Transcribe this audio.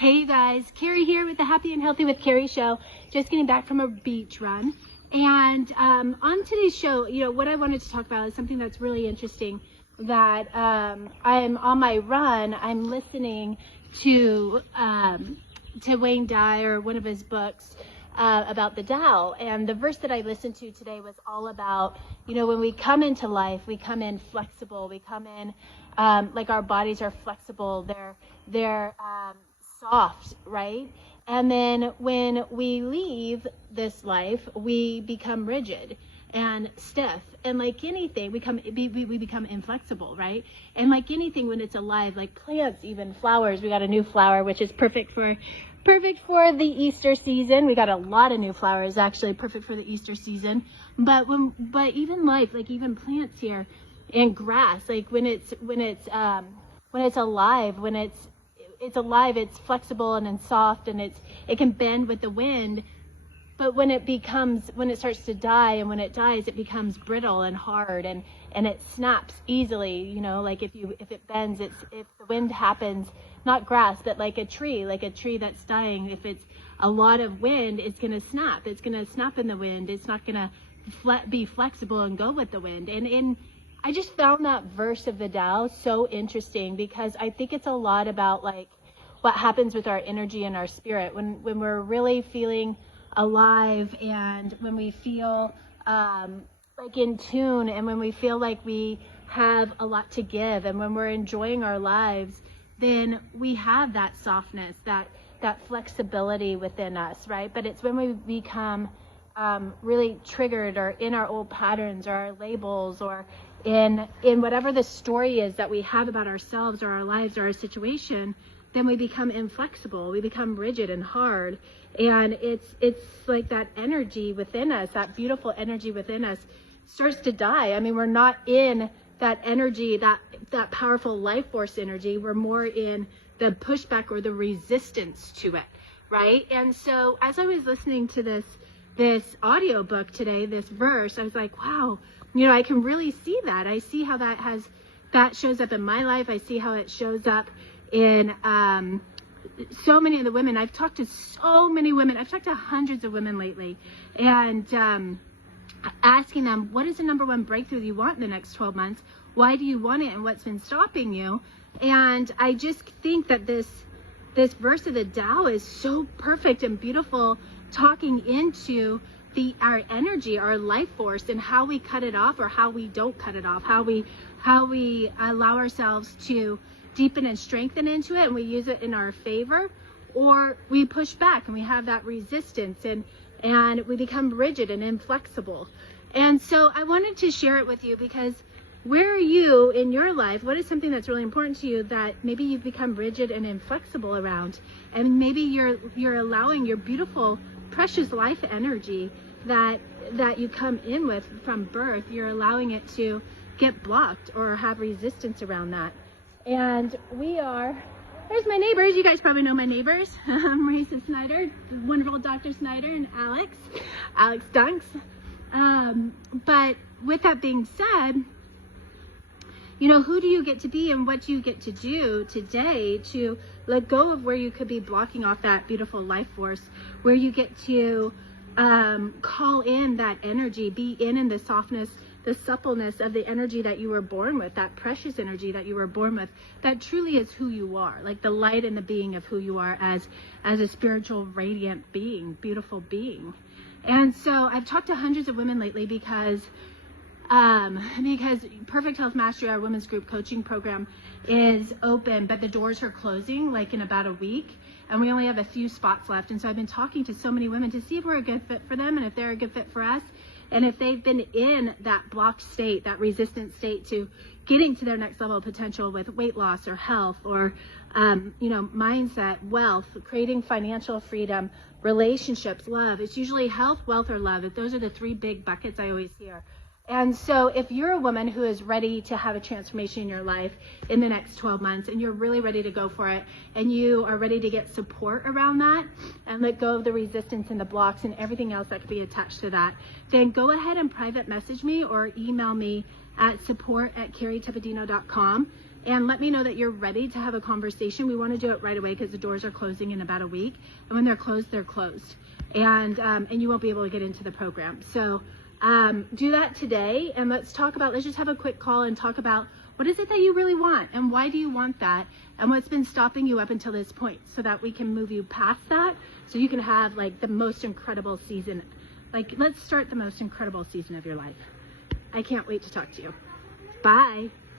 Hey you guys, Kerry here with the Happy and Healthy with Kerry Show. Just getting back from a beach run. And on today's show, what I wanted to talk about is something that's really interesting. That I'm on my run, I'm listening to Wayne Dyer, one of his books about the Tao. And the verse that I listened to today was all about, when we come into life, we come in flexible. We come in like our bodies are flexible. They're soft, right? And then when we leave this life, we become rigid and stiff. And like anything, we become inflexible, right? And like anything, when it's alive, like plants, even flowers, we got a new flower, which is perfect for the Easter season. We got a lot of new flowers, actually, perfect for the Easter season. But even life, like even plants here, and grass, like when it's alive, it's alive, it's flexible and soft, and it can bend with the wind. But when it starts to die, and when it dies, it becomes brittle and hard, and it snaps easily. Like if it bends, if the wind happens, not grass, but like a tree that's dying. If it's a lot of wind, it's gonna snap. It's gonna snap in the wind. It's not gonna be flexible and go with the wind. And I just found that verse of the Tao so interesting, because I think it's a lot about like what happens with our energy and our spirit when we're really feeling alive, and when we feel like in tune, and when we feel like we have a lot to give, and when we're enjoying our lives, then we have that softness, that flexibility within us, right? But it's when we become really triggered, or in our old patterns, or our labels, or in whatever the story is that we have about ourselves or our lives or our situation, then we become inflexible. We become rigid and hard. And it's like that energy within us, that beautiful energy within us, starts to die. I mean, we're not in that energy, that powerful life force energy. We're more in the pushback or the resistance to it, right? And so as I was listening to this audio book today, this verse, I was like, wow, I can really see that. I see how that shows up in my life. I see how it shows up in so many of the women. I've talked to so many women. I've talked to hundreds of women lately, and asking them, what is the number one breakthrough you want in the next 12 months? Why do you want it, and what's been stopping you? And I just think that this verse of the Tao is so perfect and beautiful, talking into our energy, our life force, and how we cut it off or how we don't cut it off, how we allow ourselves to deepen and strengthen into it, and we use it in our favor, or we push back and we have that resistance, and we become rigid and inflexible. And so I wanted to share it with you, because where are you in your life? What is something that's really important to you that maybe you've become rigid and inflexible around? And maybe you're allowing your beautiful, precious life energy that you come in with from birth, you're allowing it to get blocked or have resistance around that. And there's my neighbors. You guys probably know my neighbors. Marisa Snyder, wonderful Dr. Snyder, and Alex Dunks. But with that being said, who do you get to be, and what do you get to do today to let go of where you could be blocking off that beautiful life force, where you get to call in that energy, be in the softness, the suppleness of the energy that you were born with, that precious energy that you were born with, that truly is who you are, like the light and the being of who you are as a spiritual, radiant being, beautiful being. And so I've talked to hundreds of women lately, because Perfect Health Mastery, our women's group coaching program, is open, but the doors are closing like in about a week, and we only have a few spots left. And so I've been talking to so many women to see if we're a good fit for them, and if they're a good fit for us, and if they've been in that blocked state, that resistant state to getting to their next level of potential with weight loss or health or mindset, wealth, creating financial freedom, relationships, love. It's usually health, wealth, or love. Those are the three big buckets I always hear. And so if you're a woman who is ready to have a transformation in your life in the next 12 months, and you're really ready to go for it, and you are ready to get support around that and let go of the resistance and the blocks and everything else that could be attached to that, then go ahead and private message me or email me at support@kerrytepedino.com. and let me know that you're ready to have a conversation. We want to do it right away because the doors are closing in about a week. And when they're closed, they're closed. And you won't be able to get into the program. So do that today, and let's just have a quick call and talk about what is it that you really want, and why do you want that, and what's been stopping you up until this point, so that we can move you past that, so you can have like the most incredible season. Like, let's start the most incredible season of your life. I can't wait to talk to you. Bye.